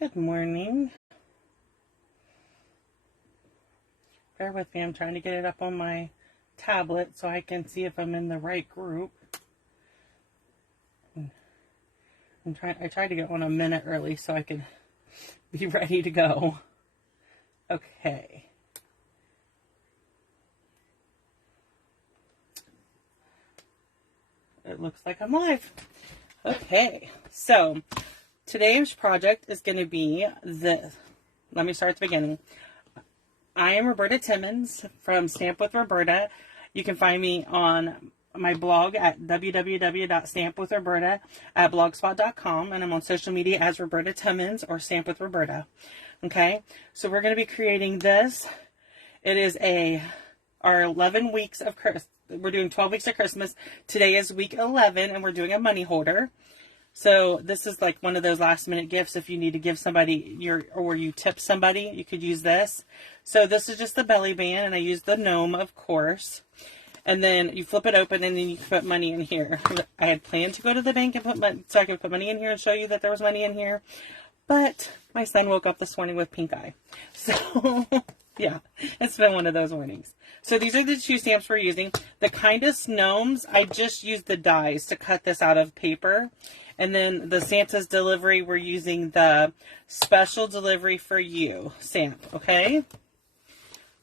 Good morning. Bear with me, I'm trying to get it up on my tablet so I can see if I'm in the right group. I tried to get one a minute early so I could be ready to go. Okay. It looks like I'm live. Okay, so today's project is going to be this. Let me start at the beginning. I am Roberta Timmons from Stamp with Roberta. You can find me on my blog at www.stampwithroberta@blogspot.com, and I'm on social media as Roberta Timmons or Stamp with Roberta. Okay, so we're going to be creating this. It is our 11 weeks of Christmas. We're doing 12 weeks of Christmas. Today is week 11, and we're doing a money holder. So this is like one of those last minute gifts. If you need to give somebody or you tip somebody, you could use this. So this is just the belly band, and I use the gnome, of course. And then you flip it open, and then you can put money in here. I had planned to go to the bank and put money, so I could put money in here and show you that there was money in here. But my son woke up this morning with pink eye. So yeah, it's been one of those mornings. So these are the two stamps we're using. The kindest gnomes, I just used the dies to cut this out of paper. And then the Santa's delivery, we're using the special delivery for you stamp, okay?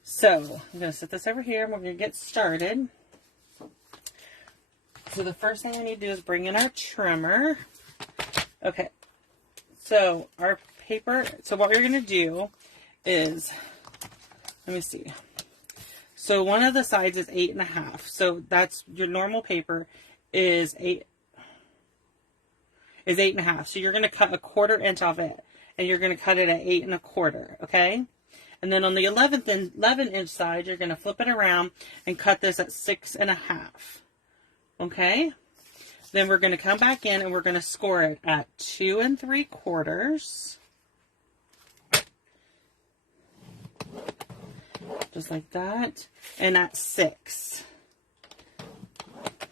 So I'm going to set this over here and we're going to get started. So the first thing we need to do is bring in our trimmer. Okay, so our paper, so what we're going to do is, let me see. So one of the sides is 8.5. So that's your normal paper is 8.5. So you're going to cut a 1/4 inch off it, and you're going to cut it at 8 1/4. Okay. And then on the 11 inch side, you're going to flip it around and cut this at 6.5. Okay. Then we're going to come back in and we're going to score it at 2 3/4. Just like that, and at 6.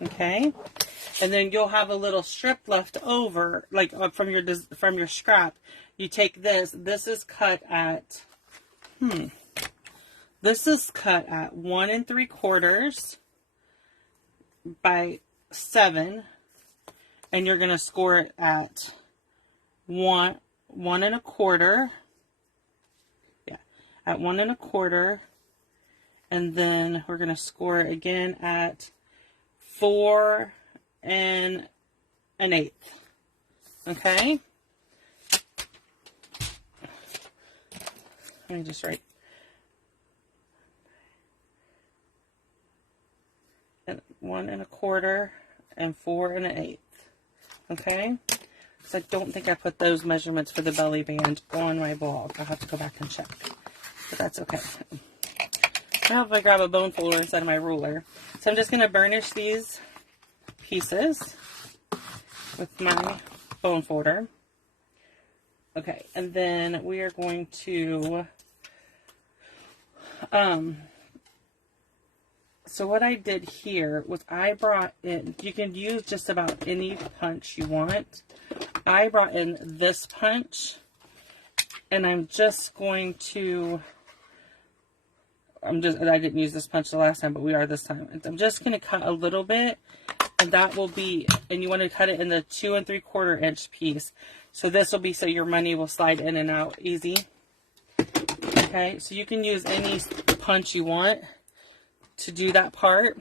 Okay, and then you'll have a little strip left over, like from your scrap. You take this. This is cut at This is cut at 1 3/4 by 7, and you're gonna score it at 1 1/4. Yeah, at 1 1/4. And then we're going to score it again at 4 1/8. Okay? Let me just write. And 1 1/4 and 4 1/8. Okay? So I don't think I put those measurements for the belly band on my blog. I'll have to go back and check. But that's okay. Now if I grab a bone folder instead of my ruler. So I'm just going to burnish these pieces with my bone folder. Okay, and then we are going to, so what I did here was I brought in, you can use just about any punch you want. I brought in this punch, and I'm just going to, I didn't use this punch the last time, but we are this time. I'm just going to cut a little bit, and that will be, and you want to cut it in the 2 3/4 inch piece. So this will be so your money will slide in and out easy. Okay, so you can use any punch you want to do that part.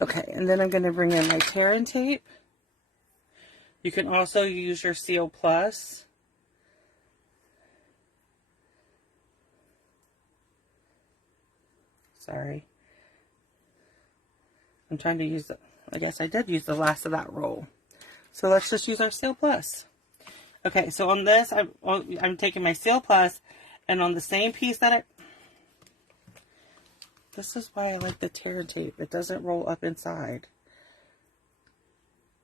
Okay, and then I'm going to bring in my tear and tape. You can also use your Seal Plus. Sorry. I'm trying to use it. I guess I did use the last of that roll. So let's just use our Seal Plus. Okay, so on this, I'm taking my Seal Plus, and on the same piece that this is why I like the tear and tape. It doesn't roll up inside.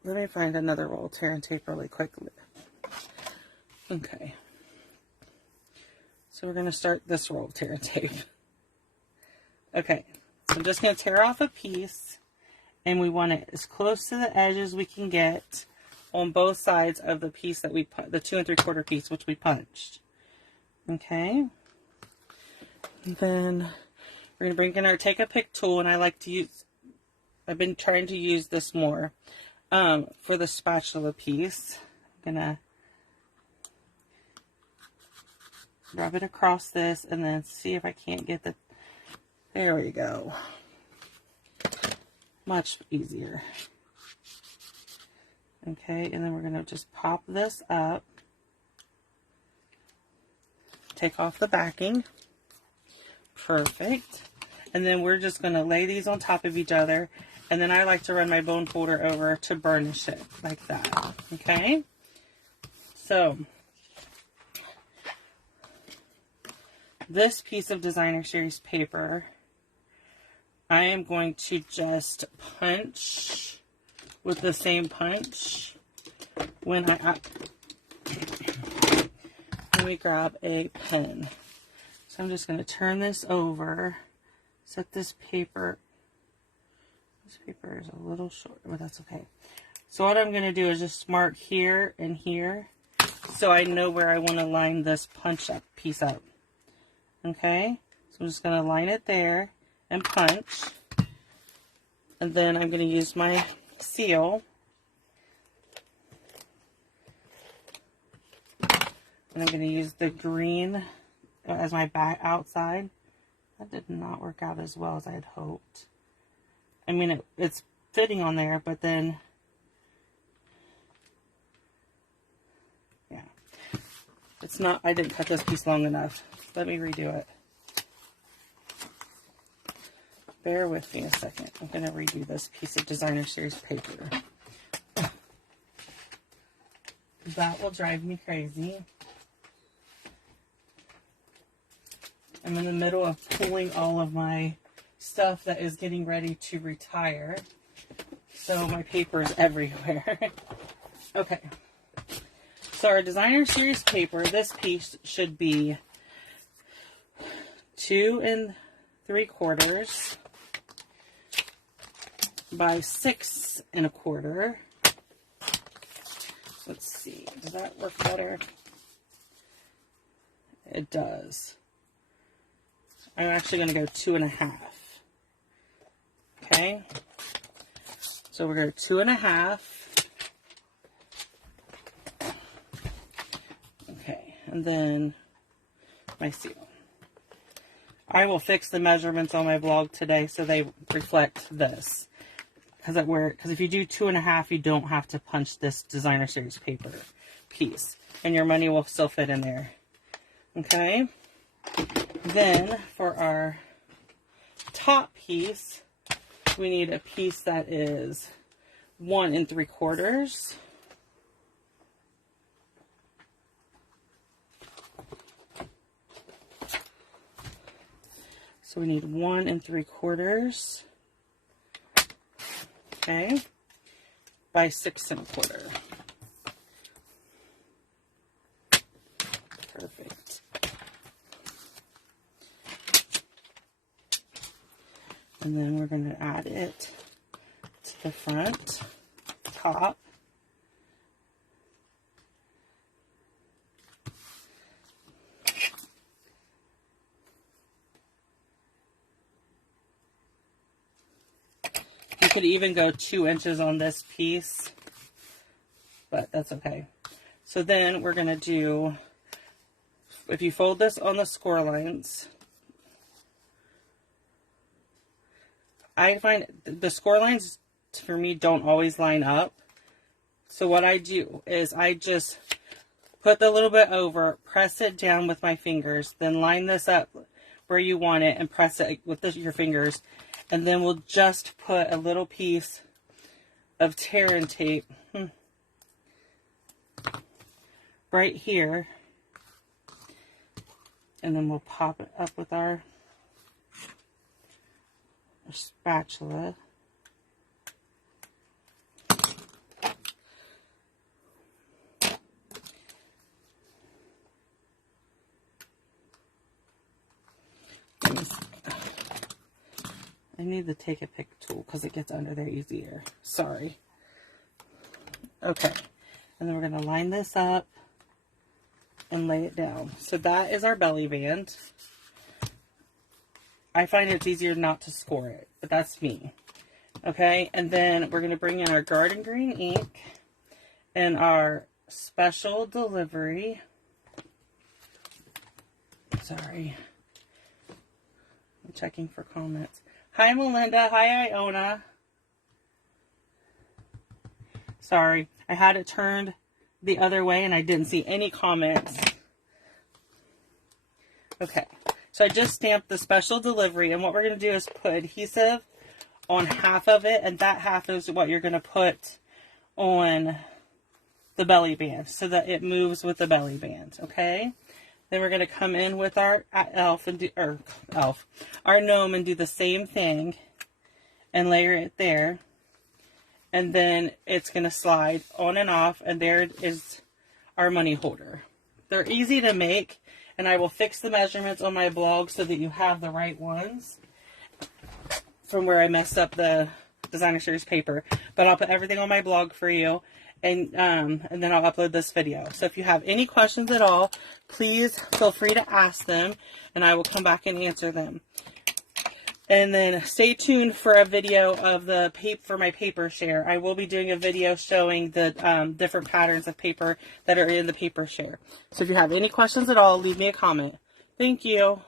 Let me find another roll of tear and tape really quickly. Okay. So we're going to start this roll of tear and tape. Okay, so I'm just going to tear off a piece, and we want it as close to the edge as we can get on both sides of the piece that we, the 2 3/4 piece, which we punched. Okay. And then we're going to bring in our Take a Pick tool, and I like to use, I've been trying to use this more for the spatula piece. I'm going to rub it across this and then see if I can't get the, there we go. Much easier. Okay, and then we're going to just pop this up. Take off the backing. Perfect. And then we're just going to lay these on top of each other. And then I like to run my bone folder over to burnish it like that. Okay? So, this piece of Designer Series paper, I am going to just punch with the same punch when let me grab a pen. So I'm just going to turn this over, set this paper is a little short, but that's okay. So what I'm going to do is just mark here and here so I know where I want to line this punch up piece up. Okay, so I'm just going to line it there and punch, and then I'm going to use my seal, and I'm going to use the green as my back outside. That did not work out as well as I had hoped. I mean, it's fitting on there, but then, yeah, it's not, I didn't cut this piece long enough. Let me redo it. Bear with me a second. I'm going to redo this piece of Designer Series paper. That will drive me crazy. I'm in the middle of pulling all of my stuff that is getting ready to retire. So my paper is everywhere. Okay. So our Designer Series paper, this piece should be 2 3/4 by 6 1/4. Let's see, does that work better? It does. I'm actually going to go 2 1/2. Okay, so we're going to 2 1/2. Okay, and then my seal. I will fix the measurements on my blog today so they reflect this. Because if you do 2 1/2, you don't have to punch this Designer Series paper piece, and your money will still fit in there. Okay. Then for our top piece, we need a piece that is 1 3/4. So we need 1 3/4. Okay, by 6 1/4. Perfect. And then we're going to add it to the front, top. You could even go 2 inches on this piece, but that's okay. So then we're going to do, if you fold this on the score lines, I find the score lines for me don't always line up. So what I do is I just put the little bit over, press it down with my fingers, then line this up where you want it and press it with your fingers. And then we'll just put a little piece of tear and tape right here. And then we'll pop it up with our spatula. I need to take a pick tool because it gets under there easier. Sorry. Okay. And then we're going to line this up and lay it down. So that is our belly band. I find it's easier not to score it, but that's me. Okay, and then we're going to bring in our garden green ink and our special delivery. Sorry. I'm checking for comments. Hi, Melinda. Hi, Iona. Sorry, I had it turned the other way and I didn't see any comments. Okay, so I just stamped the special delivery, and what we're going to do is put adhesive on half of it, and that half is what you're going to put on the belly band so that it moves with the belly band, okay? Then we're going to come in with our elf and do, our gnome, and do the same thing and layer it there. And then it's going to slide on and off, and there is our money holder. They're easy to make, and I will fix the measurements on my blog so that you have the right ones from where I messed up the designer series paper. But I'll put everything on my blog for you, and then I'll upload this video. So if you have any questions at all, please feel free to ask them, and I will come back and answer them. And then stay tuned for a video of the for my paper share. I will be doing a video showing the different patterns of paper that are in the paper share. So if you have any questions at all, leave me a comment. Thank you.